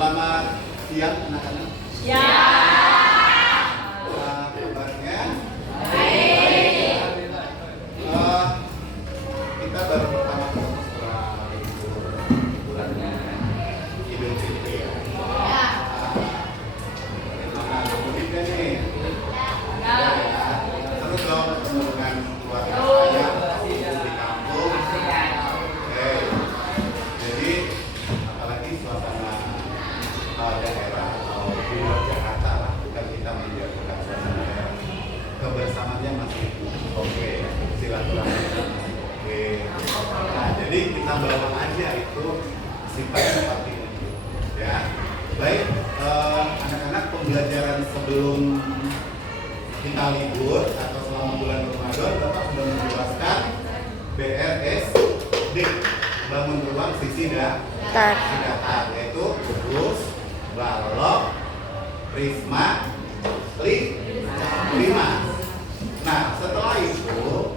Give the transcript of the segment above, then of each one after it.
Selamat siang anak-anak. Siang. Kabarnya? Baik. Kita baru pertama ketemu setelah liburannya Idul Fitri ya. Gimana mudiknya nih? Ya. Seru dong ketemu dengan keluarga saya di kampung. Oke. Jadi apalagi suasana daerah atau di luar Jakarta lah, bukan kita menjaga suasana daerah. Kebersamaannya masih oke, silaturahmi masih oke. Nah, jadi kita bawa aja itu sifat seperti itu, ya. Baik, anak-anak, pembelajaran sebelum kita libur atau selama bulan Ramadan, Bapak sudah menjelaskan BRSD, bangun ruang sisi datar, yaitu Kudus, Balok, Risma, Lima. Nah, setelah itu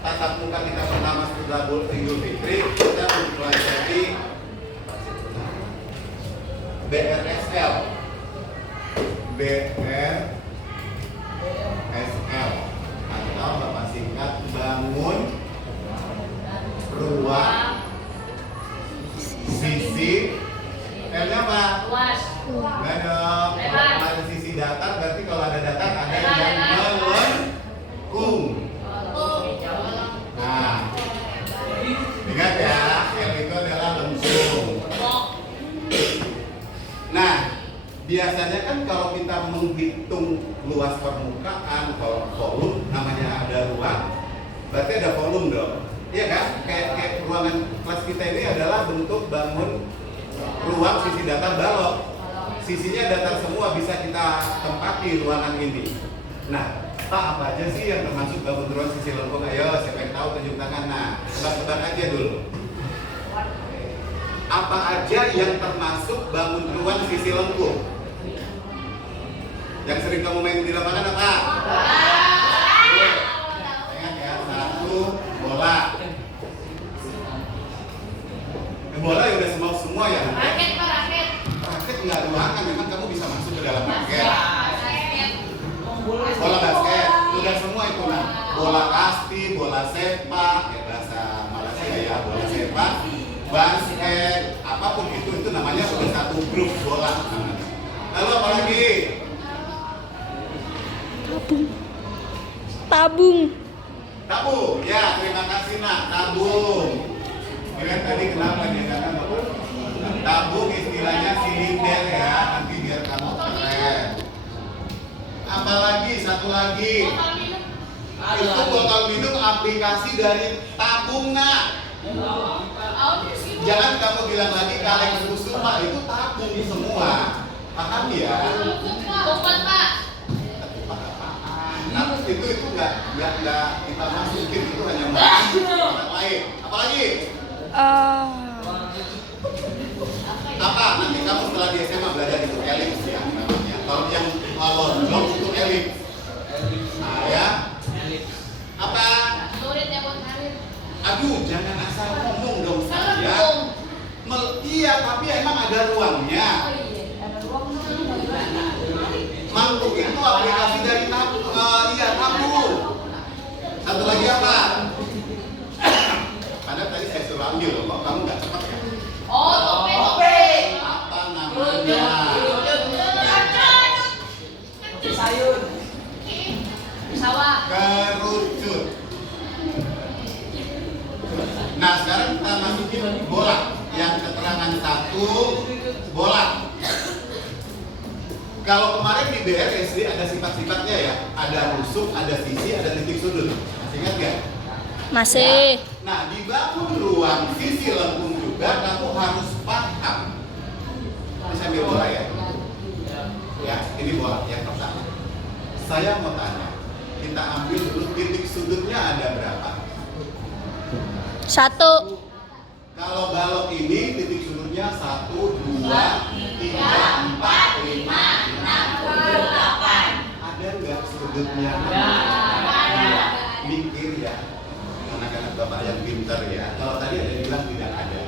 tatap muka kita pertama setelah Idul Fitri, kita mempelajari BRSL, atau Bapak singkat bangun ruang sisi L-nya apa? Luas. Nggak dong. Lebar. Kalau ada sisi datar, berarti kalau ada datar ada yang melengkung. Nah, ingat ya, L itu adalah lengkung. Nah, biasanya kan kalau kita menghitung luas permukaan, kalau volume, namanya ada ruang, berarti ada volume dong. Iya kan? Kayak ruangan kelas kita ini adalah bentuk bangun ruang sisi datar balok. Sisinya datar semua, bisa kita tempati ruangan ini. Nah, Pak, apa aja sih yang termasuk bangun ruang sisi lengkung? Ayo, siapa yang tahu tunjuk tangan. Nah, tebak-tebak aja dulu. Apa aja yang termasuk bangun ruang sisi lengkung? Yang sering kamu main di lapangan apa? Ingat ya, satu, bola. Bola ya udah semua ya. Raket, Pak, raket. Raket nggak ruangan, memang kamu bisa masuk ke dalam raket. Basket. Bola basket, udah semua itu nah. Bola kasti, bola sepak, ya bahasa Malaysia ya, bola sepak, basket, apapun itu namanya udah satu grup bola namanya. Lalu apa lagi? Tabung, ya terima kasih nak, tabung. Kalian tadi kenapa dia kata tabung istilahnya silinder ya, nanti biar kamu keren. Apalagi satu lagi, itu botol minum aplikasi dari tabung nak. Jangan kamu bilang lagi kaleng susu Pak, itu tabung semua. Paham ya? Kumpet, Pak. Nah, itu nggak kita masukin, itu hanya orang lain. Apalagi? Apa? Nanti kamu setelah di SMA belajar itu elips ya namanya. Kalau yang lonjong itu elips. Nah ya. Apa? Murid ya buat karir. Aduh, jangan asal ngomong dong saya. Iya, tapi emang ada ruangnya. Oh iya, ada ruang bagaimana? Mangkuk itu aplikasi dari tabung. Iya, tabung. Satu lagi apa? Padahal tadi saya suruh ambil loh, kok kamu nggak cepat ya? Oh, topeng. Apa namanya? Sayur. Pesawat. Kerucut. Nah, sekarang kita masukin bola. Yang keterangan satu, bola. Kalau kemarin di BRSD ada sifat-sifatnya ya, ada rusuk, ada sisi, ada titik sudut. Masih ingat nggak? Masih. Ya. Nah, di bangun ruang sisi lengkung juga kamu harus paham. Ini saya ambil bola ya. Ya, ini bola yang pertama. Saya mau tanya, kita ambil dulu titik sudutnya ada berapa? 1. Kalau balok ini titik sudutnya 1, 2, 3, 4, 5, 6, 8. Ada nggak sudutnya? Mikir ya, anak-anak bapak yang pintar ya. Kalau tadi ada yang bilang tidak ada,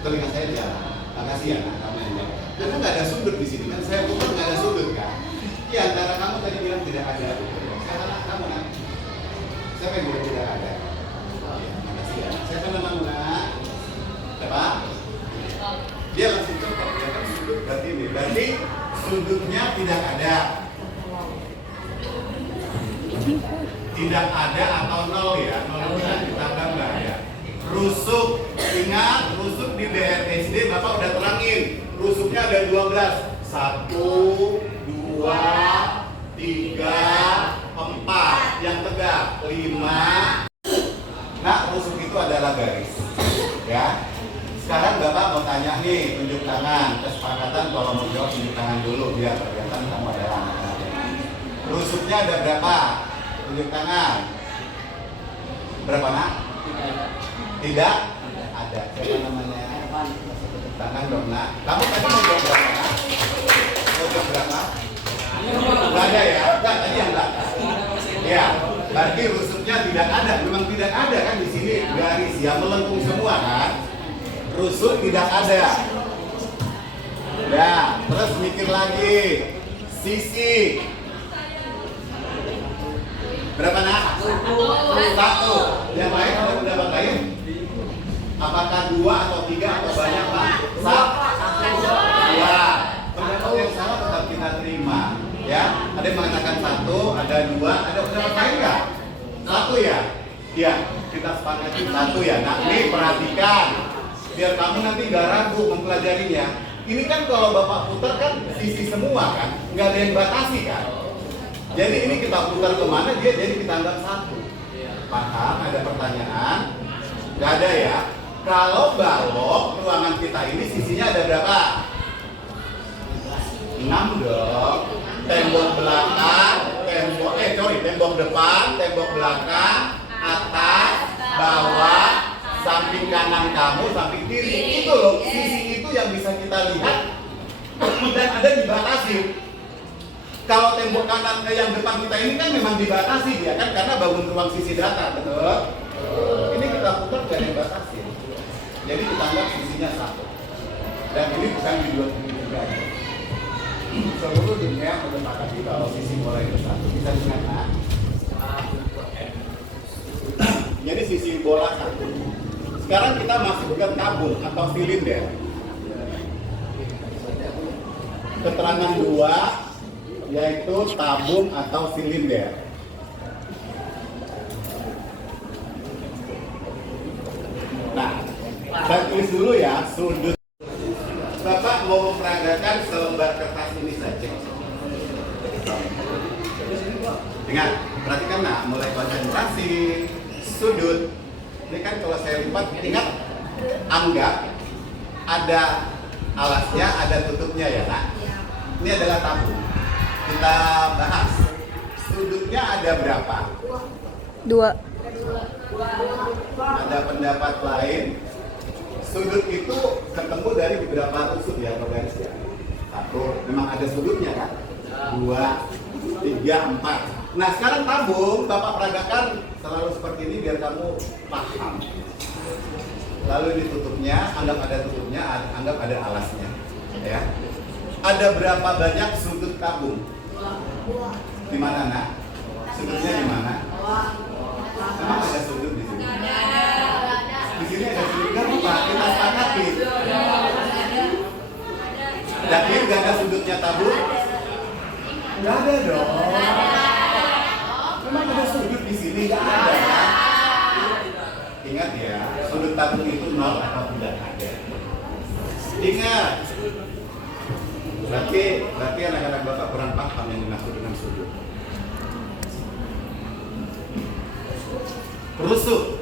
telinga saya jalan. Makasih ya nak, kamu yang jawab. Karena nggak ada sudut di sini kan, saya putar nggak ada sudut kan. Iya, antara kamu tadi bilang tidak ada. Saya nak, kamu nak. Siapa yang bilang tidak ada? Iya, makasih ya. Siapa namamu nak? Siapa? Dia langsung contoh, ya kan sudut berarti ini. Berarti sudutnya tidak ada. Tidak ada atau nol ya, nol itu kita tambah ya. Rusuk, ingat rusuk di BRSD Bapak udah terangin. Rusuknya ada 12. 1, 2, 3, 4 yang tegak, 5. Nah, rusuk itu adalah garis. Ya. Sekarang Bapak mau tanya nih, tunjuk tangan. Kesepakatan kalau mau jawab tunjuk tangan dulu biar kelihatan kamu adalah anak-anak. Rusuknya ada berapa? Tunjuk tangan. Berapa nak? Tidak ada. Siapa namanya? Tangan dong nak. Kamu tadi mau jawab berapa nak? Mau jawab berapa? Tidak ada ya? Enggak, tadi yang enggak. Ya, berarti rusuknya tidak ada. Memang tidak ada kan di sini garis yang melengkung semua kan? Rusuk tidak ada. Ya, terus mikir lagi. Sisi. Berapa nak? 1. Yang lain ada pendapat lain? Apakah 2 atau 3 atau banyak pak? 2. Pendapat yang salah tetap kita terima. Ya, ada yang mengatakan 1, ada 2, ada pendapat lain nggak? 1 ya? Iya, kita sepakati 1 ya. Nah, ini perhatikan. Biar kamu nanti nggak ragu mempelajarinya. Ini kan kalau Bapak putar kan sisi semua kan? Nggak ada yang batasi kan? Jadi ini kita putar kemana dia jadi kita anggap 1. Paham? Ada pertanyaan? Gak ada ya? Kalau balok ruangan kita ini sisinya ada berapa? 6 dong. Tembok belakang, tembok depan, tembok belakang, atas, bawah, samping kanan kamu, samping kiri. Itu loh, sisi itu yang bisa kita lihat dan ada dibatasi. Kalau tembok kanan yang depan kita ini kan memang dibatasi dia kan karena bangun ruang sisi data, betul? Ini kita putar gak dibatasi. Jadi kita anggap sisinya 1. Dan ini bukan di 23. Seluruh dunia menyepakati kalau sisi bola itu 1. Bisa dengar kan? Jadi sisi bola 1. Sekarang kita masukkan tabung atau silinder. Keterangan 2 yaitu tabung atau silinder. Nah, saya tulis dulu ya sudut. Bapak mau memperagakan selembar kertas ini saja. Ingat, perhatikan nah, mulai konsentrasi sudut. Ini kan kalau saya lipat, ingat, anggap ada alasnya, ada tutupnya ya nak. Ini adalah tabung. Kita bahas sudutnya ada berapa? 2. Ada pendapat lain. Sudut itu ketemu dari beberapa rusuk ya, garis ya. 1, memang ada sudutnya kan? 2, 3, 4. Nah sekarang tabung Bapak peragakan selalu seperti ini biar kamu paham. Lalu ini tutupnya, anggap ada tutupnya, anggap ada alasnya. Ya. Ada berapa banyak sudut tabung? Di mana nak? Sudutnya di mana? Memang ada sudut di sini. Di sini ada sudut berapa? Kita sepakati. Yakin gak ada sudutnya tabung? Gak ada dong. Memang ada sudut di sini? Gak ada. Ingat ya, sudut tabung itu 0 atau tidak ada. Ingat. Berarti anak-anak Bapak kurang paham yang dimaksud dengan sudut.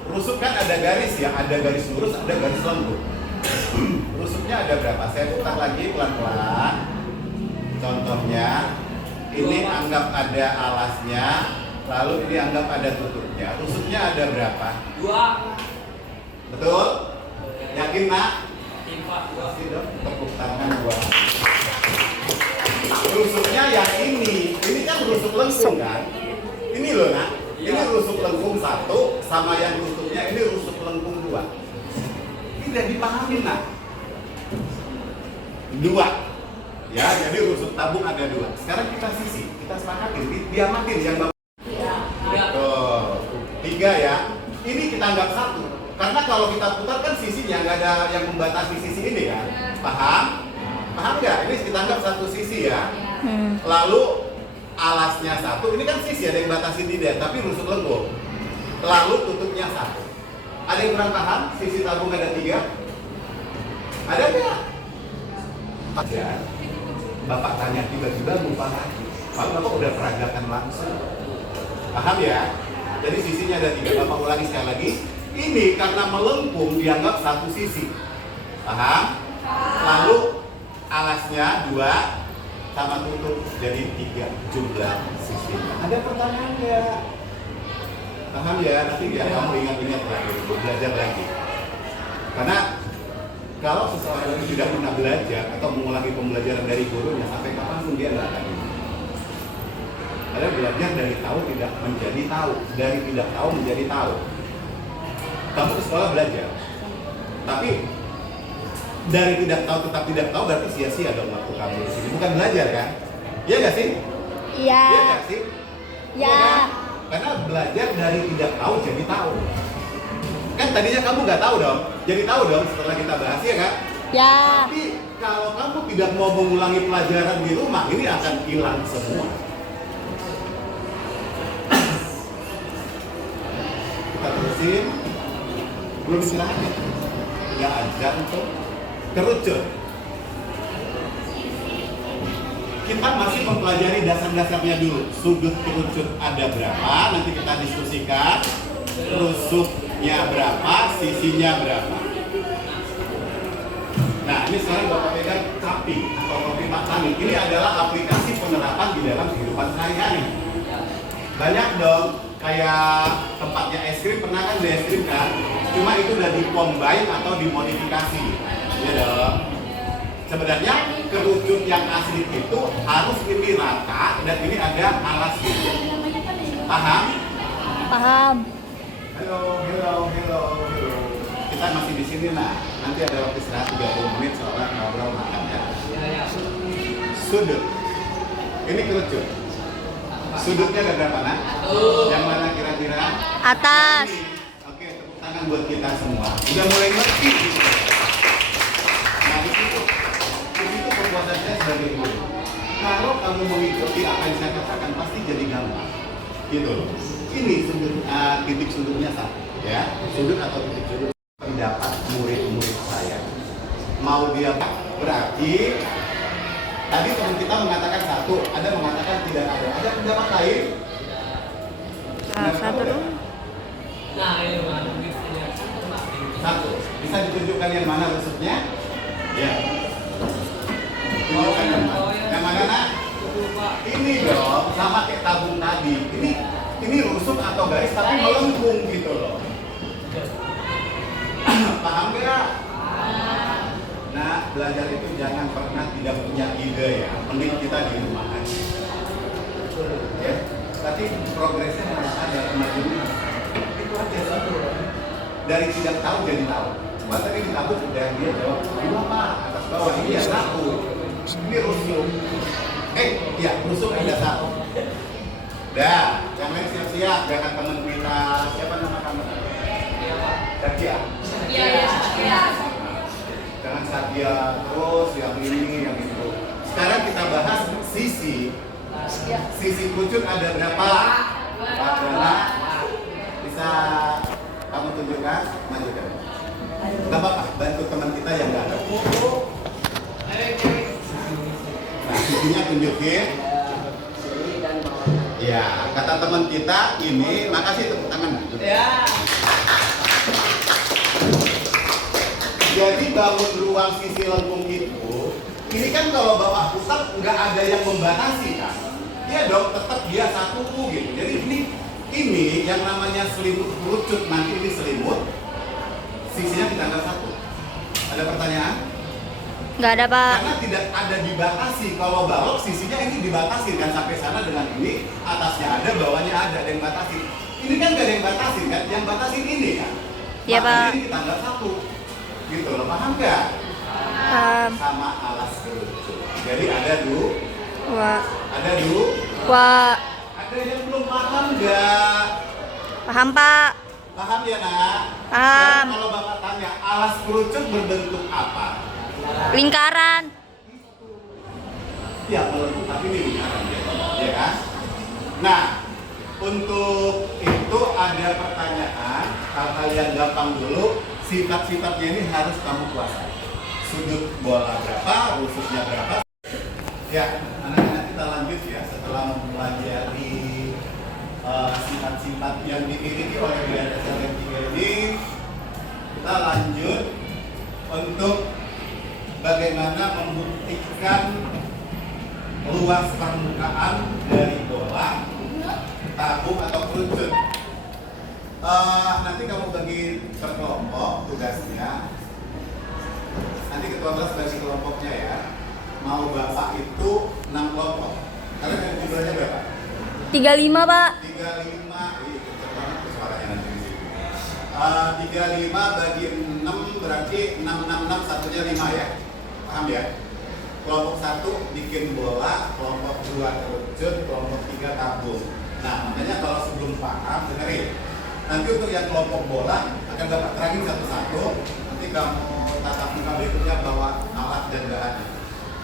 Rusuk kan ada garis ya, ada garis lurus, ada garis lengkung. Rusuknya ada berapa? Saya putar lagi pelan-pelan. Contohnya, ini anggap ada alasnya, lalu ini anggap ada tutupnya. Rusuknya ada berapa? 2. Betul? Yakin nak? Pasti dong, tepuk tangan 2. Rusuknya yang ini kan rusuk lengkung kan? Ini loh nak, ini rusuk lengkung 1 sama yang tutupnya ini rusuk lengkung 2. Tidak dipahami nak. 2. Ya, jadi rusuk tabung ada 2. Sekarang kita sisi, kita sepakatin, diamatin yang bapak. Tuh, 3 ya. Ini kita anggap 1. Karena kalau kita putar kan sisinya nggak ada yang membatasi sisi ini ya. Paham? Paham nggak? Ini kita anggap 1 sisi ya. Lalu alasnya 1. Ini kan sisi ada yang batasi tidak, tapi rusuk lengkung. Lalu tutupnya 1. Ada yang kurang paham? Sisi tabung ada 3. Ada nggak? Ada. Bapak tanya tiba-tiba lupa lagi. Lalu Bapak udah peragakan langsung. Paham ya? Jadi sisinya ada 3. Bapak ulangi sekali lagi. Ini karena melengkung dianggap 1 sisi. Paham? Lalu alasnya 2 sama tutup jadi 3 jumlah sisinya. Ada pertanyaan nggak? Paham ya? Nanti biar kamu ingat-ingat lagi, belajar lagi. Karena kalau seseorang itu tidak pernah belajar atau mengulangi pembelajaran dari gurunya, sampai kapanpun dia nggak akan ingat. Ada belajar dari tahu tidak menjadi tahu, dari tidak tahu menjadi tahu. Kamu ke sekolah belajar, tapi dari tidak tahu tetap tidak tahu berarti sia-sia dong waktu kamu di sini. Bukan belajar kan? Iya nggak sih? Iya. Iya nggak sih? Iya. Kan? Karena belajar dari tidak tahu jadi tahu. Kan tadinya kamu nggak tahu dong, jadi tahu dong setelah kita bahas ya kan? Ya. Tapi kalau kamu tidak mau mengulangi pelajaran di rumah, ini akan hilang semua. Kita terusin. Belum istirahat ya? Ya aja untuk kerucut. Kita masih mempelajari dasar-dasarnya dulu. Sudut kerucut ada berapa? Nanti kita diskusikan. Rusuknya berapa? Sisinya berapa? Nah, ini sekarang Bapak pegang caping atau kopi Pak Tani. Ini adalah aplikasi penerapan di dalam kehidupan sehari-hari. Banyak dong, kayak tempatnya es krim, pernah kan beli es krim kan? Cuma itu udah di-combine atau dimodifikasi. Ya dong. Sebenarnya kerucut yang asli itu harus ini rata dan ini ada alas gitu. Paham? Paham. Halo. Kita masih di sini nah. Nanti ada waktu istirahat 30 menit soalnya ngobrol makan ya. Sudut. Ini kerucut. Sudutnya ada berapa nak? Yang mana kira-kira? Atas. Oke, tepuk tangan buat kita semua. Udah mulai ngerti gitu. Nah, itu kepuasan saya sebagai guru. Kalau kamu mengikuti apa yang saya katakan pasti jadi gampang. Gitu loh. Ini sudut, titik sudutnya satu, ya. Sudut atau titik sudut pendapat murid-murid saya. Mau dia berarti tadi teman kita mengatakan 1, ada mengatakan tidak ada. Ada pendapat lain? Satu dong. Nah, ini mana? 1. Bisa ditunjukkan yang mana rusuknya? Ya. Tunjukkan yang mana? Yang mana nak? Ini dong, sama kayak tabung tadi. Ini rusuk atau garis tapi melengkung gitu loh. Paham nggak? Nah, belajar itu jangan pernah tidak punya ide ya. Mending kita di rumah aja. Ya, tapi progresnya harus ada kemajuan. Itu aja satu. Dari tidak tahu jadi tahu. Wah, tadi di tabung udah dia jawab 2 Pak, atas bawah ini ya 1. Ini rusuk. Iya, rusuk ada 1. Dah, yang lain siap-siap. Jangan teman kita. Siapa nama kamu? Sakia. Iya. Jangan Sakia terus yang ini, yang itu. Sekarang kita bahas sisi. Sisi kerucut ada berapa? 4. Bisa kamu tunjukkan? Majukan. Gak apa-apa, bantu teman kita yang nggak ada. Nah, sisinya tunjukin. Ya, kata teman kita ini, makasih tepuk tangan. Ya. Jadi bangun ruang sisi lengkung itu, ini kan kalau bapak pusat nggak ada yang membatasi kan? Iya dong, tetap dia 1 gitu. Jadi ini yang namanya selimut kerucut, nanti ini selimut, sisinya kita anggap 1. Ada pertanyaan? Nggak ada, Pak. Karena tidak ada dibatasi. Kalau balok sisinya ini dibatasi kan sampai sana dengan ini, atasnya ada, bawahnya ada yang batasi. Ini kan nggak ada yang batasi kan? Yang batasi ini kan? Iya, Makanya Pak. ini kita anggap 1. Gitu loh, paham nggak? Paham. Sama alas Ada du? Wa. Ada du? Wa. Ada yang belum paham nggak? Paham, Pak. Paham ya nak? Paham. Sekarang kalau bapak tanya, alas kerucut berbentuk apa? Lingkaran. Ya melengkung, tapi ini lingkaran ya kan? Nah, untuk itu ada pertanyaan, hal-hal yang gampang dulu, sifat-sifatnya ini harus kamu kuasai. Sudut bola berapa, rusuknya berapa. Ya, anak-anak kita lanjut ya, setelah mempelajari sifat-sifat yang dimiliki oleh biara dasar yang 3 ini, kita lanjut untuk bagaimana membuktikan luas permukaan dari bola, tabung atau kerucut. Nanti kamu bagi per kelompok tugasnya. Nanti ketua kelas bagi kelompoknya ya. Mau bapak itu 6 kelompok. Kalian ada jumlahnya berapa? 35, Pak. 35. Ih, kenceng banget tuh suaranya nanti di sini. 35 bagi 6 berarti 6 satunya 5 ya. Paham ya? Kelompok 1 bikin bola, kelompok 2 kerucut, kelompok 3 tabung. Nah, makanya kalau sebelum paham, dengerin. Nanti untuk yang kelompok bola akan dapat terangin satu-satu. Nanti kamu tatap muka berikutnya bawa alat dan bahannya.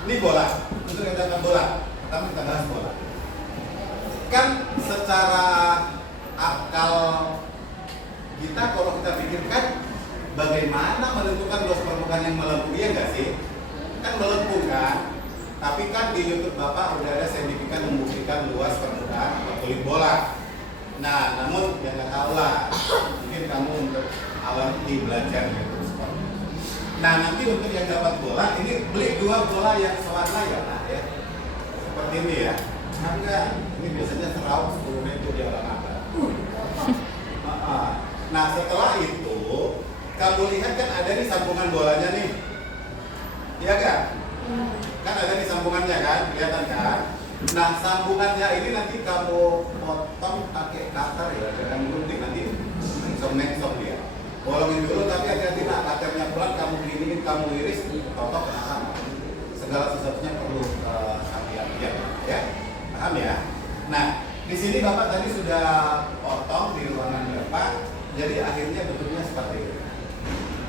Ini bola. Untuk yang dapat bola, pertama kita bahas bola. Kan secara akal kita kalau kita pikirkan bagaimana menentukan luas permukaan yang melengkung, ya nggak sih? Kan melengkung kan? Tapi kan di YouTube Bapak udah ada sertifikat membuktikan luas permukaan kulit bola. Nah, namun ya nggak tahu lah. Mungkin kamu untuk awal di belajar gitu. Nah, nanti untuk yang dapat bola, ini beli 2 bola yang sewarna ya, nah ya. Seperti ini ya. Enggak, ini biasanya 110 ribu di olahraga. Nah, setelah itu kamu lihat kan ada nih sambungan bolanya nih. Iya kan? Kan ada nih sambungannya kan, kelihatan kan? Nah, sambungannya ini nanti kamu potong pakai cutter ya, jangan gunting nanti mengsong dia. Bolongin dulu tapi hati-hati nak, cutternya pulang kamu giniin, kamu iris, totok nah, segala sesuatunya perlu hati-hati ya. Paham ya? Nah, di sini Bapak tadi sudah potong di ruangan Bapak, jadi akhirnya bentuknya seperti ini.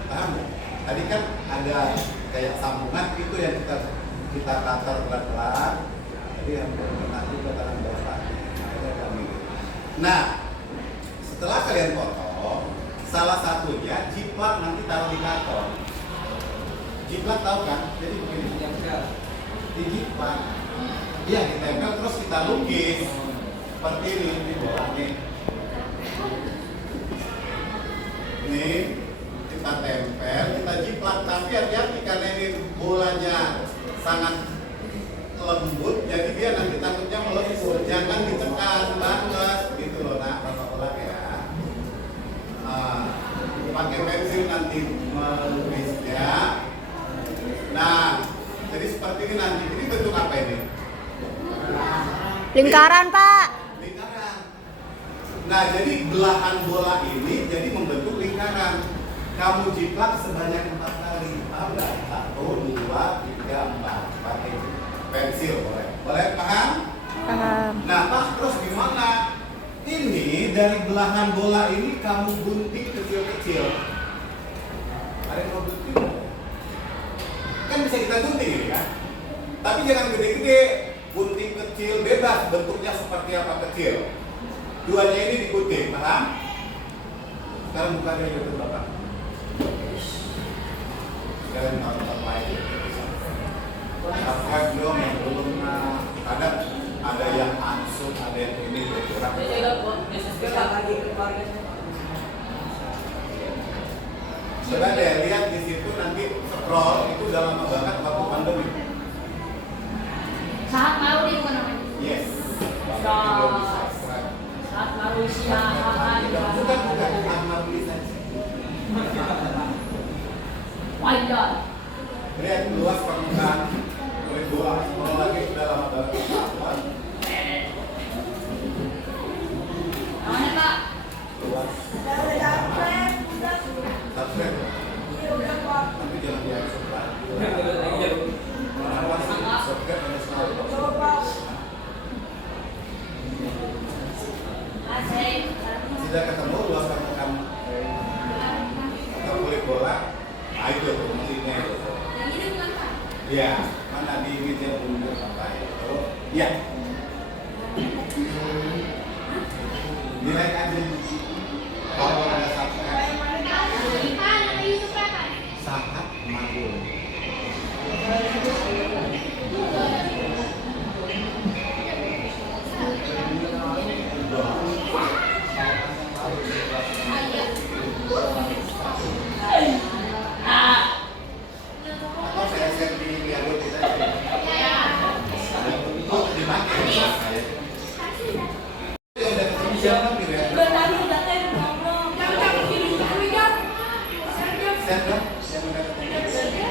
Paham ya? Tadi kan ada kayak sambungan itu yang kita tatar pelan-pelan. Jadi yang nanti ke tangan Bapak. Nah, setelah kalian potong, salah satunya jiplak nanti taruh di karton. Jiplak tahu kan? Jadi begini. Di jiplak. Iya, ditempel terus kita lukis seperti ini di bawah nih. Ini kita tempel, kita jiplak, tapi hati-hati karena ini bolanya sangat lembut, jadi dia nanti takutnya melebur. Jangan ditekan banget, gitu loh nak, Bapak ya. Pakai pensil nanti melukisnya. Nah, jadi seperti ini nanti. Ini bentuk apa ini? Lingkaran, Pak. Lingkaran. Nah, jadi belahan bola ini jadi membentuk lingkaran. Kamu jiplak sebanyak 4 kali. Paham nggak? 1, 2, 3, 4. Pakai pensil boleh. Boleh paham? Paham. Nah, Pak, terus gimana? Ini dari belahan bola ini kamu gunting kecil-kecil. Ada yang mau gunting? Kan bisa kita gunting ini kan? Tapi jangan gede-gede. Gunting kecil bebas, bentuknya seperti apa kecil. Duanya ini digunting, paham? Sekarang buka dari YouTube Bapak. Sekarang nonton lagi. Subscribe dong yang belum ada yang ansur, ada yang ini berkurang. Coba deh lihat di situ nanti scroll itu udah lama banget waktu pandemi. Saat malu dia bukan namanya. Yes. Saat malu siapa? Bukan amal lisan. Wajah. Lihat luas permukaan kulit bola. Kalau lagi sudah lama banget. Namanya Pak. Luas. Subscribe. Tapi jangan di subscribe. Subscribe. Ya, mana diinginnya untuk apa itu? Ya. Nilai aja. Kalau ada sangat makul. Atau saya share di video kita untuk dipakai ya. Ya udah ketemu siapa gitu ya? Udah tadi udah teh ngomong. Jangan pilih kuwi kan. Share dong, yang udah ketemu.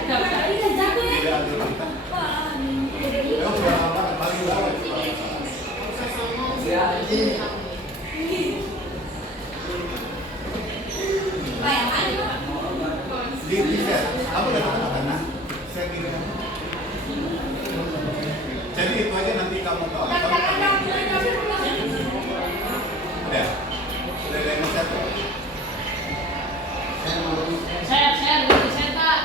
Enggak usah. Ini jatuh ya. Tidak ada kita. Ya udah lama kembali lagi. Di share, kamu udah ketemu kan? Nah, share gini kan? Jadi itu aja nanti kamu tahu. Udah ada yang share tuh. Share, Pak.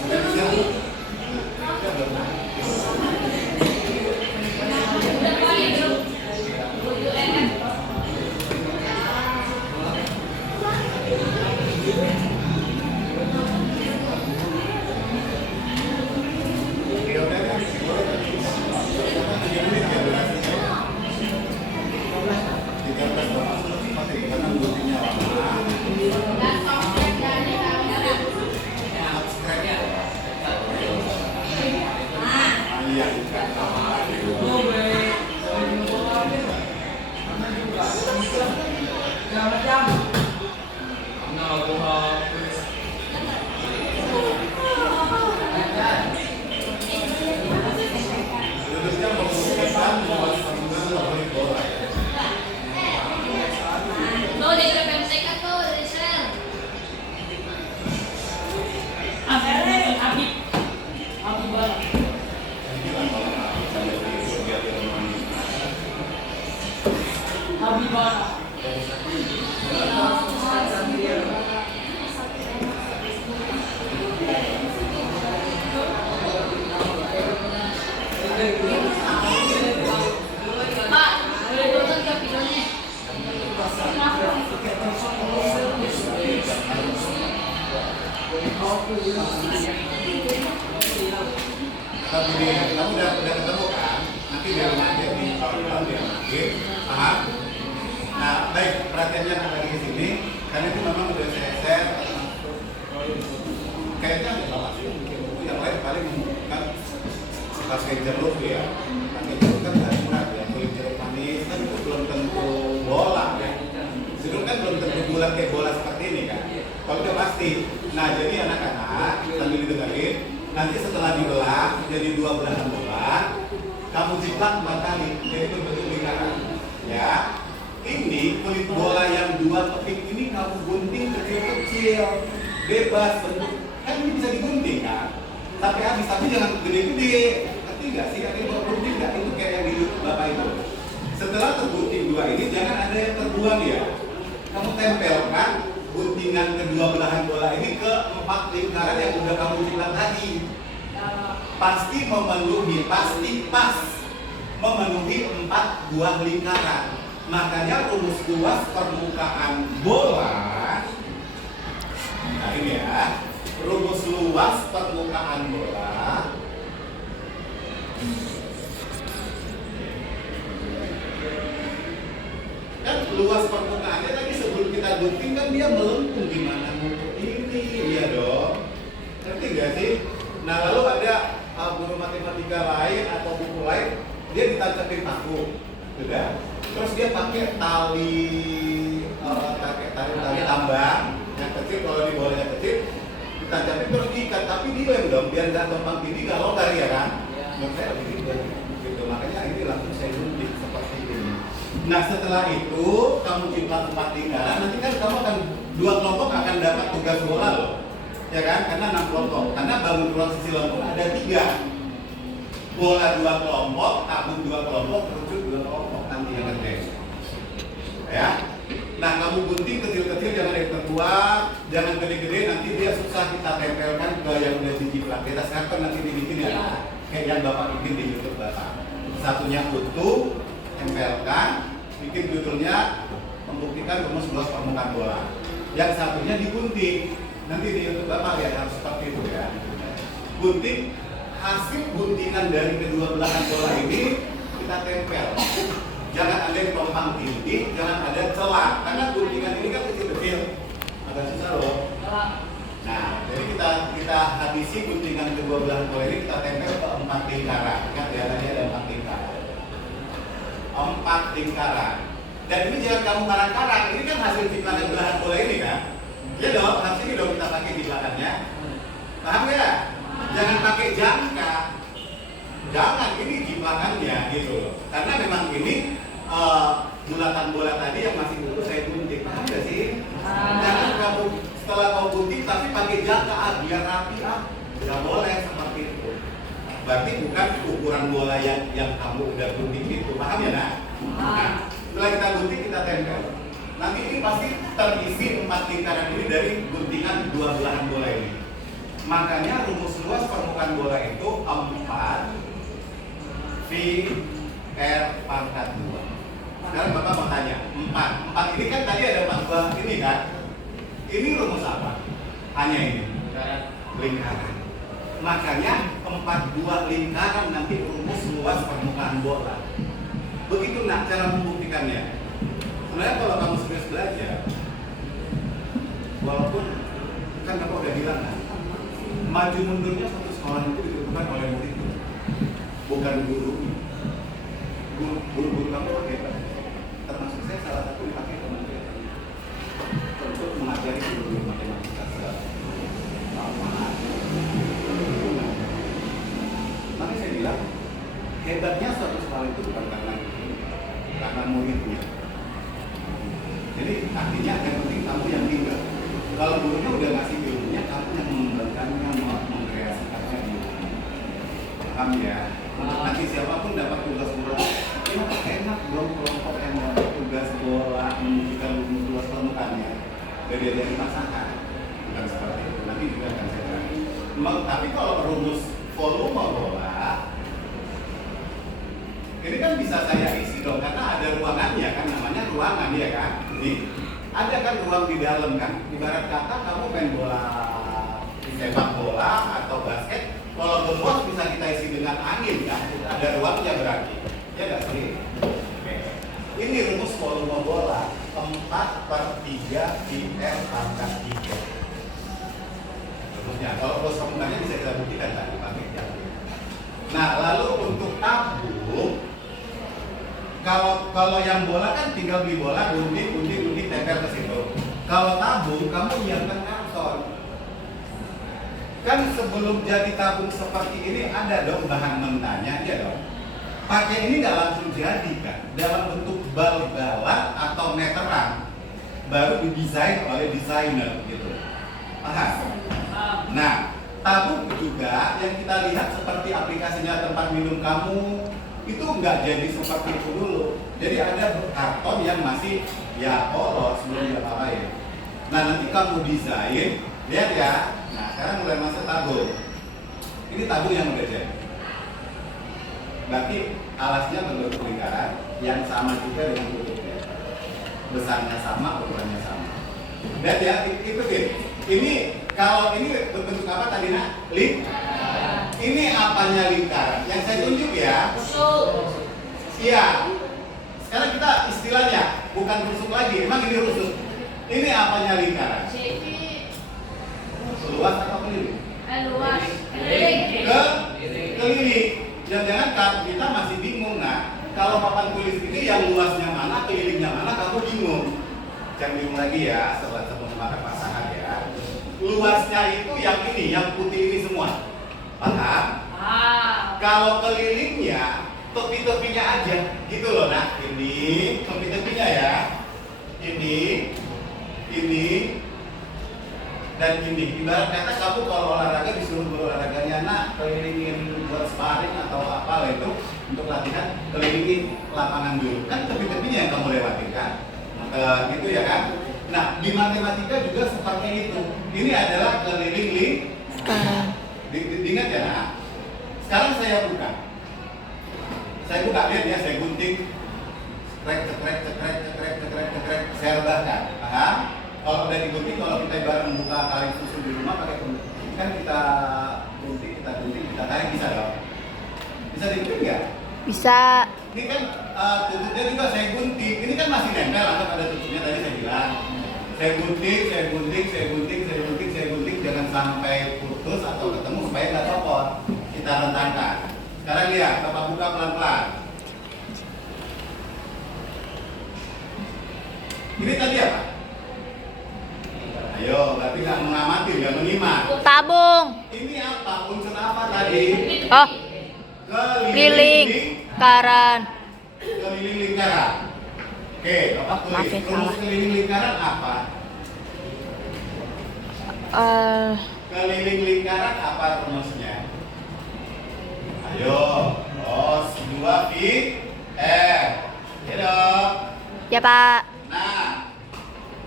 Udah bisa. Udah belum? Udah kali belum? Ya udah kan, boleh. Karena 7 menit ya durasinya. 13 doang, mati karena guntingnya lama. Subscribe. Iya, duduknya membutuhkan buat sambungan lawan bola ya. Tuh, di grup MTK tuh, dari share. Habib. Habib banget. Habib banget. Pak, boleh nonton nggak videonya? Kamu udah ketemu kan? Nanti dia nanti di tahun dia nanti, paham? Nah, baik perhatiannya lagi ke sini, karena itu memang udah saya share. Kayaknya ada salah sih, yang lain paling kan pakai jeruk ya. Pakai jeruk kan nggak murah ya, kulit jeruk manis kan itu belum tentu bola ya. Jeruk kan belum tentu bulat kayak bola seperti ini kan. Kalau itu pasti. Nah jadi anak-anak sambil didengarin, nanti setelah dibelah jadi 2 belahan bola, kamu jiplak 4 kali, jadi berbentuk lingkaran. Ya, ini kulit bola yang 2 keping ini kamu gunting kecil-kecil, bebas bentuk. Kan ini bisa digunting kan? Sampai habis, tapi jangan gede-gede. Ngerti nggak sih? Ada yang gunting nggak? Itu kayak yang di YouTube Bapak itu. Setelah tergunting 2 ini, jangan ada yang terbuang ya. Kamu tempelkan guntingan kedua belahan bola ini ke 4 lingkaran yang udah kamu jiplak tadi. Pasti memenuhi, pasti pas memenuhi 4 buah lingkaran. Makanya rumus luas permukaan bola. Nah ini ya, rumus luas permukaan bola. Kan luas permukaannya tadi sebelum kita gunting kan dia melengkung gimana ngukur ini, iya dong. Ngerti nggak sih? Nah lalu ada guru matematika lain atau buku lain, dia ditancapin paku, sudah. Terus dia pakai tali tambang yang kecil, kalau di bolanya kecil ditancapin terus diikat, tapi dilem dong biar nggak gampang ini nggak longgar ya kan? Menurut saya lebih gitu, makanya ini langsung saya gunting seperti ini. Nah setelah itu kamu jiplak 4 lingkaran, nanti kan kamu akan 2 kelompok akan dapat tugas bola loh, ya kan? Karena 6 kelompok, karena bangun ruang sisi lengkung ada 3, bola 2 kelompok, tabung 2 kelompok, kerucut 2 kelompok nanti yang ngetes, ya. Nah, kamu gunting kecil-kecil, jangan yang terbuat, jangan gede-gede, nanti dia susah kita tempelkan ke yang udah dijiplak. Kita sekarang nanti dibikin ya, kayak yang Bapak bikin di YouTube Bapak. Satunya utuh, tempelkan, bikin judulnya membuktikan rumus luas permukaan bola. Yang satunya digunting, nanti di YouTube Bapak lihat harus seperti itu ya. Gunting, hasil guntingan dari kedua belahan bola ini kita tempel. Jangan ada yang tumpang tindih, jangan ada celah, karena guntingan ini kan kecil-kecil, agak susah loh. Nah, jadi kita habisi guntingan kedua belahan bola ini, kita tempel ke 4 lingkaran. Ingat ya, tadi ada 4 lingkaran. 4 lingkaran. Dan ini jangan kamu karang-karang, ini kan hasil jiplakan belahan bola ini kan. Ya dong, harus ini dong kita pakai jiplakannya. Paham ya? Jangan pakai jangka. Jangan, ini jiplakannya gitu loh. Karena memang ini bulatan bola tadi yang masih utuh saya gunting. Paham gak sih? Jangan kamu setelah kau gunting tapi pakai jangka biar rapi nggak boleh seperti itu. Berarti bukan ukuran bola yang kamu udah gunting itu. Paham ya nak? Nah, setelah kita gunting kita tempel. Nanti ini pasti terisi 4 lingkaran ini dari guntingan dua belahan bola ini. Makanya rumus luas permukaan bola itu 4 V R pangkat 2. Sekarang Bapak mau tanya, 4 ini kan tadi ada 4 buah ini kan? Ini rumus apa? Hanya ini, lingkaran. Makanya 4 buah lingkaran nanti rumus luas permukaan bola. Begitu nak cara membuktikannya. Sebenarnya kalau kamu serius belajar, walaupun kan Bapak udah bilang kan, maju mundurnya satu sekolah itu ditentukan oleh murid, bukan guru. Guru-guru kamu hebat. Termasuk saya salah satu dipakai kementerian untuk mengajari guru matematika makanya saya bilang hebatnya suatu sekolah itu bukan karena muridnya. Jadi artinya yang penting kamu yang tinggal. Kalau gurunya udah ngasih ilmunya, kamu yang mengembangkannya, mengkreasikannya di rumah. Paham ya? Untuk nanti siapapun dapat tugas bola, enak dong kelompok yang dapat tugas bola menunjukkan luas permukaannya dari pasangan. Bukan seperti itu. Nanti juga akan saya terangkan. Tapi kalau rumus volume bola, ini kan bisa saya isi dong, karena ada ruangannya kan, namanya ruangan ya kan. Jadi ada kan ruang di dalam kan. Ibarat kata kamu main bola, sepak bola atau basket, kalau gemuas bisa kita isi dengan angin kan, ada ruangnya berarti. Ya nggak sih? Oke. Ini rumus volume bola 4/3 VR pangkat 3. Rumusnya, kalau rumus permukaannya bisa kita buktikan tadi pakai jam. Nah, lalu untuk tabung, kalau yang bola kan tinggal beli bola, gunting, tempel ke situ. Kalau tabung, kamu nyiapkan karton. Kan sebelum jadi tabung seperti ini ada dong bahan mentahnya, ya dong. Pakai ini nggak langsung jadi kan, dalam bentuk bal-balan atau meteran, baru didesain oleh desainer gitu. Paham? Nah, tabung juga yang kita lihat seperti aplikasinya tempat minum kamu itu nggak jadi seperti itu dulu. Jadi ada karton yang masih ya polos belum diapa-apain. Nah, nanti kamu desain, lihat ya. Nah, sekarang mulai masuk tabung. Ini tabung yang udah jadi. Berarti alasnya berbentuk lingkaran yang sama juga dengan tutupnya. Besarnya sama, ukurannya sama. Lihat ya, ikutin. Ini kalau ini berbentuk apa tadi nak? Ini apanya lingkaran? Yang saya tunjuk ya. Iya. Sekarang kita istilahnya bukan rusuk lagi. Emang ini rusuk. Ini apanya lingkaran? Luas atau keliling? Luas. Keliling. Jangan-jangan kita masih bingung nah. Kalau papan tulis ini yang luasnya mana, kelilingnya mana, kamu bingung. Jangan bingung lagi ya setelah makan pasangan ya. Luasnya itu yang ini, yang putih ini semua. Paham? Kalau kelilingnya, tepi-tepinya aja, gitu loh nak. Ini tepi-tepinya ya. Ini, dan ini. Ibarat kata kamu kalau olahraga disuruh berolahraganya nak kelilingin buat sparring atau apa itu untuk latihan, kelilingin lapangan dulu. Kan tepi-tepinya yang kamu lewatin kan. Gitu ya kan. Nah, di matematika juga seperti itu. Ini adalah keliling lingkaran. Diingat ya, nah. Sekarang saya buka. Lihat ya, saya gunting. Cekrek, saya rebahkan. Paham? Kalau udah digunting, kalau kita bareng buka kaleng susu di rumah pakai gunting, kan kita gunting, kita tarik, bisa dong? Bisa digunting nggak? Bisa. Ini kan tutupnya juga saya gunting. Ini kan masih nempel, anggap ada tutupnya tadi saya bilang. Saya gunting, jangan sampai putus atau ketemu supaya nggak copot. Kita rentangkan. Sekarang lihat, Bapak buka pelan-pelan. Ini tadi apa? Ayo, berarti nggak mengamati, nggak menyimak. Tabung. Ini apa? Unsur apa tadi? Oh, Keliling lingkaran. Keliling lingkaran. Oke, Bapak tulis. Maaf ya, Rumus salah. keliling lingkaran apa? Keliling lingkaran apa rumusnya? Ayo, cos 2 pi r. Ya dong. Ya, Pak. Nah,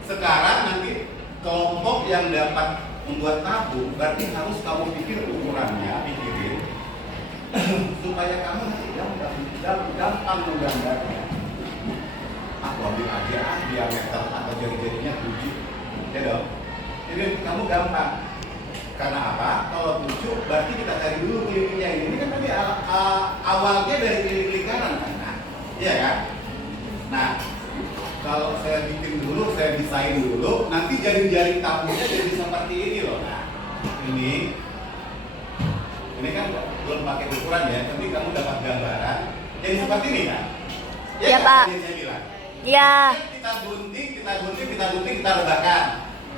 sekarang nanti kelompok yang dapat membuat tabung berarti harus kamu pikir ukurannya, pikirin supaya kamu nanti gampang menggambarnya. Aku ambil aja diameter atau jari-jarinya 7, ya dong. Jadi kamu gampang. Karena apa? Kalau 7 berarti kita cari dulu kelilingnya ini. Ini kan tadi awalnya dari keliling lingkaran kan? Nah, iya kan? Nah, kalau saya bikin dulu, saya desain dulu, nanti jaring-jaring tabungnya jadi seperti ini loh. Nah, ini kan belum pakai ukuran ya, tapi kamu dapat gambaran. Jadi seperti ini kan? Ya, kan? Pak. Tadi saya bilang. Ya. Kita gunting, kita rebahkan.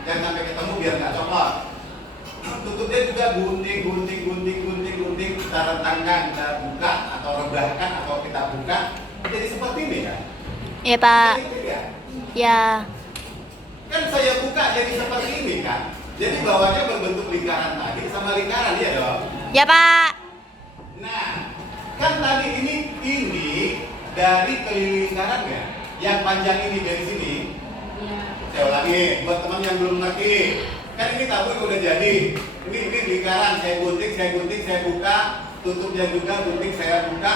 Jangan sampai ketemu biar nggak copot. Tutupnya juga gunting, kita rentangkan, kita buka atau rebahkan atau kita buka. Jadi seperti ini kan? Ya, Pak. Ya? Ya. Kan saya buka jadi seperti ini kan. Jadi bawahnya berbentuk lingkaran tadi sama lingkaran ya dong. Ya, Pak. Nah, kan tadi ini dari keliling lingkaran ya. Yang panjang ini dari sini. Saya ulangi buat teman yang belum ngerti. Kan ini tabung udah jadi. Ini lingkaran, saya gunting, saya buka, tutupnya juga gunting, saya buka.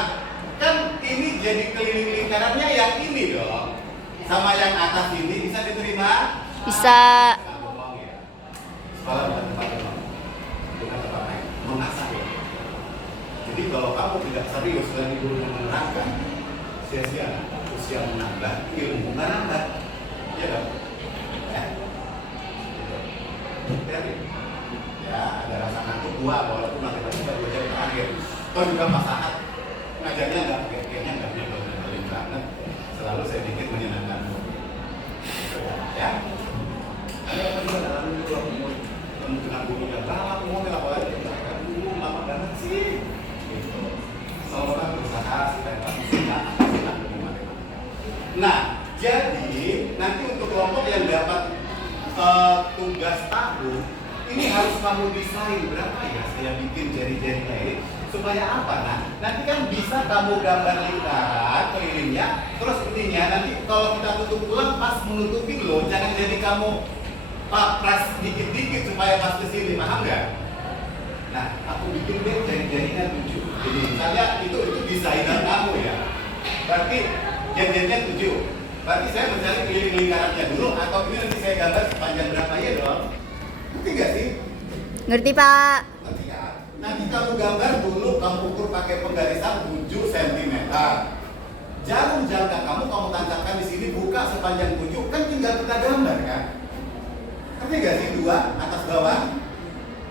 Kan ini jadi keliling lingkarannya yang ini dong. Sama yang atas ini bisa diterima? Bisa. Jangan bohong ya. Sekolah bukan tempat bohong. Bukan tempat main. Mengasah ya. Jadi kalau kamu tidak serius dan guru menerangkan, sia-sia usia menambah, ilmu menambah. Ya dong. Ya. Ya, ada rasa ngantuk tua walaupun matematika 2 jam terakhir. Kau juga masalah ngajarnya kayaknya nggak nyebelin banget. Selalu saya bikin menyenangkan. Ya. Ada apa juga dalam itu kemungkinan bumi dan lama mau apalagi dulu lama banget sih. Gitu. Kalau orang berusaha supaya bisa matematika. Nah, jadi nanti untuk kelompok yang dapat tugas tabung ini harus kamu desain berapa ya saya bikin jari-jarinya ini supaya apa? Nah, nanti kan bisa kamu gambar lingkaran kelilingnya, terus ininya nanti kalau kita tutup ulang pas menutupin loh, jangan jadi kamu pras dikit-dikit supaya pas kesini, paham nggak? Nah, aku bikin deh jari-jarinya 7. Jadi misalnya itu desainan kamu ya. Berarti jari-jarinya 7. Berarti saya mencari keliling lingkarannya dulu atau ini nanti saya gambar sepanjang berapa ya dong? Ngerti nggak sih? Ngerti, Pak. Ngerti kan? Nanti kamu gambar dulu, kamu ukur pakai penggarisan 7 cm. Jarum jangka kamu tancapkan di sini, buka sepanjang 7, kan tinggal kita gambar kan? Ngerti nggak sih? 2 atas bawah,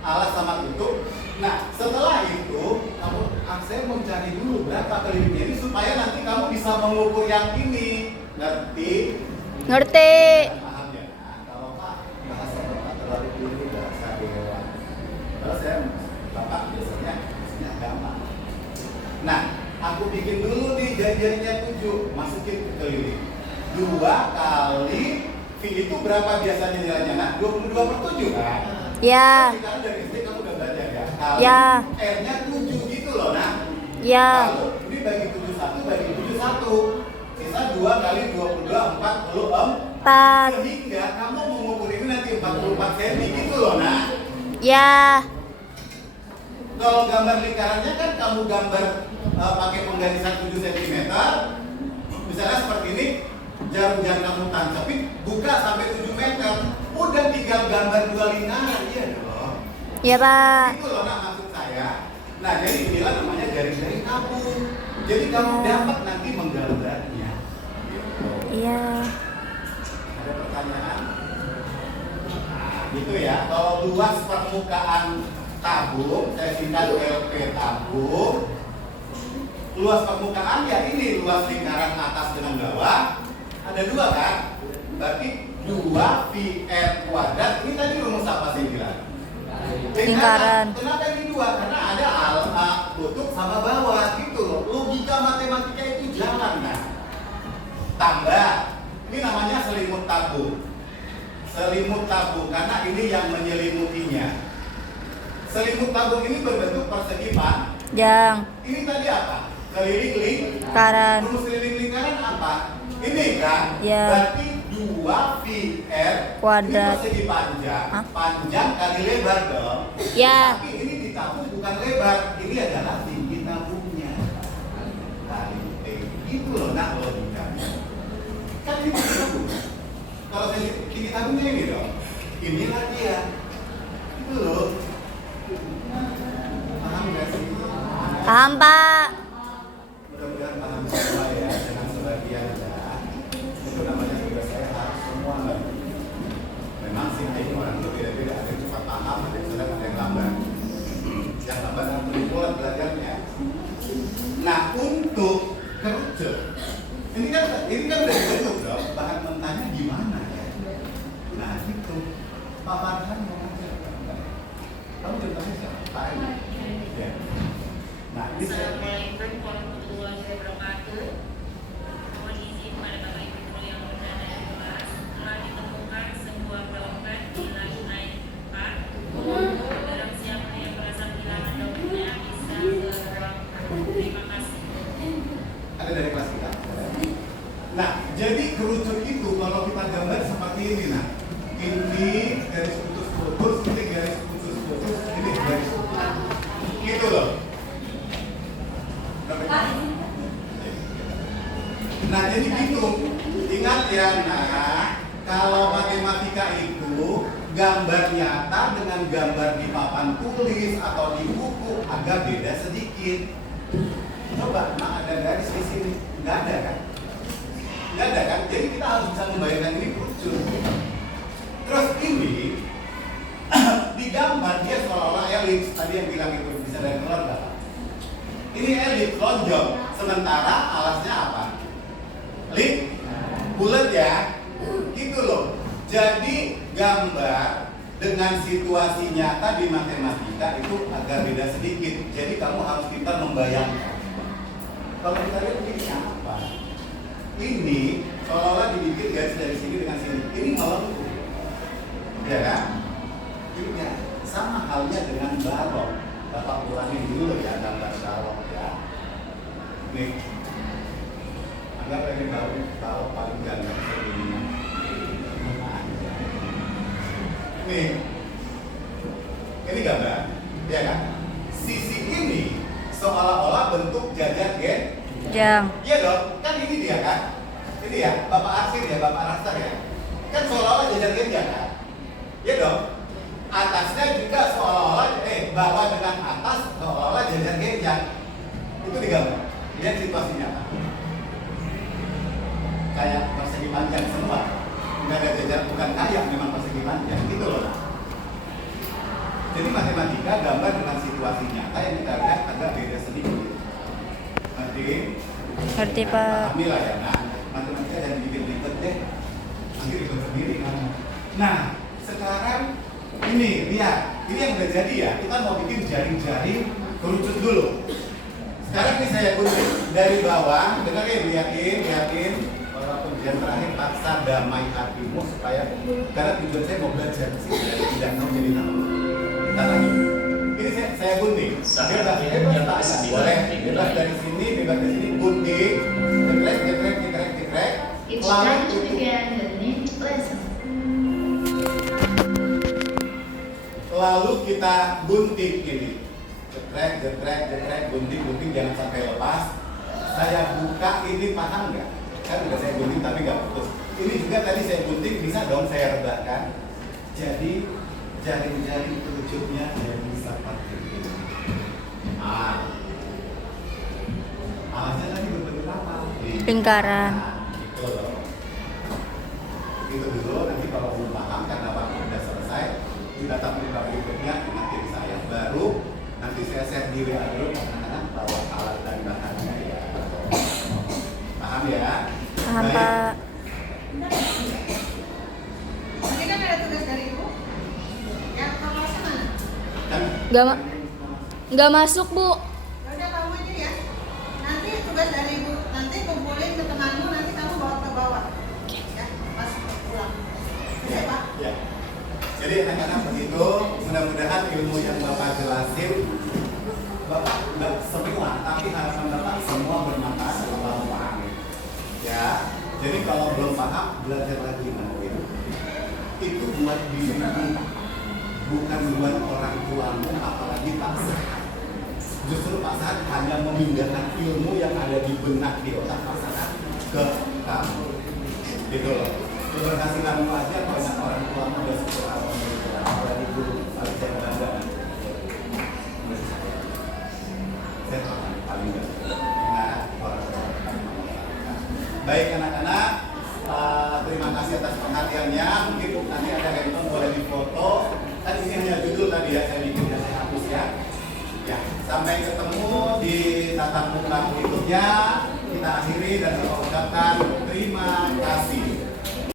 alas sama tutup. Nah, setelah itu kamu saya mau cari dulu berapa kelilingnya ini supaya nanti kamu bisa mengukur yang ini. Ngerti? Ngerti. Paham ya? Nah, kalau Pak bahasa Bapak terlalu tinggi bahasa dewa. Kalau saya Bapak biasanya gampang. Nah, aku bikin dulu nih jari-jarinya 7, masukin ke keliling. 2 kali V itu berapa biasanya nilainya? Nah, 22/7 kan? Ya. Sekarang dari SD kamu udah belajar ya? Kali Ya. R-nya 7 gitu loh, nah. Ya. Lalu ini bagi 71 bagi 71. Sisa 2 kali 22 44 4. Sehingga kamu mengukur ini nanti 44 cm gitu loh, nak. Ya. Kalau gambar lingkarannya kan kamu gambar pakai penggarisan 7 cm. Misalnya seperti ini, jarum yang kamu tancapin buka sampai 7 meter. Udah tinggal gambar 2 lingkaran, iya dong. Ya, Pak. Itu loh, nak, maksud saya. Nah, jadi inilah namanya garis-garis tabung. Jadi kamu dapat nanti menggambarnya. Iya. Ada pertanyaan? Nah, gitu ya. Kalau luas permukaan tabung, saya singkat LP tabung. Luas permukaan ya ini luas lingkaran atas dengan bawah. Ada 2 kan? Berarti 2 VR kuadrat. Ini tadi rumus apa sih bilang? Lingkaran. Kenapa ini 2? Karena ada tutup sama bawah gitu loh. Logika matematika itu jalan kan. Tambah, ini namanya selimut tabung. Selimut tabung karena ini yang menyelimutinya. Selimut tabung ini berbentuk persegi Jang. Ini tadi apa? Keliling Lingkaran. Rumus keliling lingkaran apa? Ini kan? Ya. Berarti 2 VR Kuadrat. ini persegi panjang. Hah? Panjang kali lebar dong. Ya. Tapi ini ditabung bukan lebar. Ini adalah tinggi tabungnya. Kali itu loh, nak, logikanya. Kan ini tinggi tabung. Kalau saya tinggi tabungnya ini dong. Inilah dia. Itu loh. Paham nggak sih? Paham, Pak. Mudah-mudahan paham semua ya, dengan sebagian ya. Itu namanya tugas saya harus semua nggak. Memang sih ini orang itu beda-beda, ada yang cepat paham, ada yang sedang, ada yang lambat. Yang lambat harus dimulai belajarnya. Nah, untuk kerucut, ini kan udah dibentuk dong, bahan mentahnya gimana ya? Nah, itu paparan mau aja. Kamu contohnya siapa? Pak Edi. Ya. Nah, ini saya Assalamualaikum warahmatullahi wabarakatuh. Mohon izin pada Bapak Ibu guru yang berada di kelas, telah ditemukan sebuah dompet nilai I4. Barang siapa yang merasa kehilangan dompetnya bisa ke ruang. Terima kasih. ada dari kelas kita. Nah, jadi kerucut itu kalau kita gambar seperti ini, nah, ini garis putus-putus, ini garis putus-putus, ini garis putus, gitu loh. Nah, jadi gitu. Ingat ya, nah, kalau matematika itu gambar nyata dengan gambar di papan tulis atau di buku agak beda sedikit. Coba, nah, ada garis di sini, nggak ada kan? Nggak ada kan? Jadi kita harus bisa membayangkan ini kerucut. Terus ini digambar dia seolah-olah elips. Tadi yang bilang itu bisa dari keluarga. Ini elips lonjong, sementara alasnya apa? Lip, bulat ya, gitu loh. Jadi gambar dengan situasi nyata di matematika itu agak beda sedikit. Jadi kamu harus pintar membayangkan. Kalau kita lihat ini apa? Ini seolah-olah dibikin garis dari sini dengan sini. Ini melengkung, ya kan? Ini ya, sama halnya dengan balok. Bapak ulangin dulu ya gambar balok ya. Nih. Anggap ini balok paling ganteng seperti ini. Nih, ini gambar, ya kan? Sisi ini seolah-olah bentuk jajar Jang. Iya dong, kan ini dia kan? Ini ya, Bapak Arsir ya, Bapak Raster ya. Kan seolah-olah jajar genjang kan? Iya dong. Atasnya juga seolah-olah, bawah dengan atas seolah-olah jajar genjang. Itu digambar. Lihat situasinya. Kayak persegi panjang semua. Nggak ada jajar, bukan kayak, memang persegi panjang. Gitu loh. Jadi matematika gambar dengan situasi nyata yang kita lihat agak beda sedikit. Ngerti, Pak. Pahami lah ya. Nah, matematika jangan bikin ribet deh. Nanti ribet sendiri kan. Nah, sekarang ini lihat, ini yang udah jadi ya. Kita mau bikin jaring-jaring kerucut dulu. Sekarang ini saya gunting dari bawah. Dengar ya, lihatin. Kalau penjual terakhir paksa damai hatimu supaya karena tujuan saya mau belajar sih tidak mau jadi tahu. Kita lagi. Ini saya gunting. Bebas boleh. Bebas dari sini, bebas dari sini. Gunting, geprek. It's Lalu time to tutup. begin the lalu kita gunting ini. Jetrek, jetrek, jetrek, gunting, gunting, jangan sampai lepas. Saya buka ini, paham nggak? Kan udah saya gunting tapi nggak putus. Ini juga tadi saya gunting, bisa dong saya rebahkan. Jadi jaring-jaring telunjuknya jadi seperti ini. Alasnya tadi berbentuk apa? Lingkaran. Gitu loh. Itu dulu, nanti kalau belum paham karena waktu udah selesai, kita tatap muka berikutnya nanti saya baru nanti saya share di WA dulu anak-anak bawa alat dan bahannya ya. Paham ya? Paham, Baik. Pak. Tadi kan ada tugas dari Ibu. Yang kelasnya mana? Kan? Nggak masuk, Bu. Ya udah kamu aja ya. Nanti tugas dari Ibu. Nanti kumpulin ke temanmu, nanti kamu bawa ke bawah. Ya, pas pulang. Oke, Pak. Ya. Jadi anak-anak begitu, mudah-mudahan ilmu yang Bapak jelasin Bapak nggak semua, tapi harapan Bapak semua bermanfaat kalau Bapak paham. Ya. Jadi kalau belum paham, belajar lagi nanti. Itu buat dirimu, bukan buat orang tuamu, apalagi Pak Sahat. Justru Pak Sahat hanya memindahkan ilmu yang ada di benak di otak Pak Sahat ke kamu. Gitu loh. Keberhasilanmu aja banyak orang tuamu udah syukur alhamdulillah. Apalagi guru, harus saya bangga. Saya paling gak ingat orang tua. Baik anak-anak, terima kasih atas perhatiannya. Mungkin nanti ada handphone boleh difoto. Kan ini hanya judul tadi ya, saya bikin dan saya hapus ya. Ya, sampai ketemu di tatap muka berikutnya. Kita akhiri.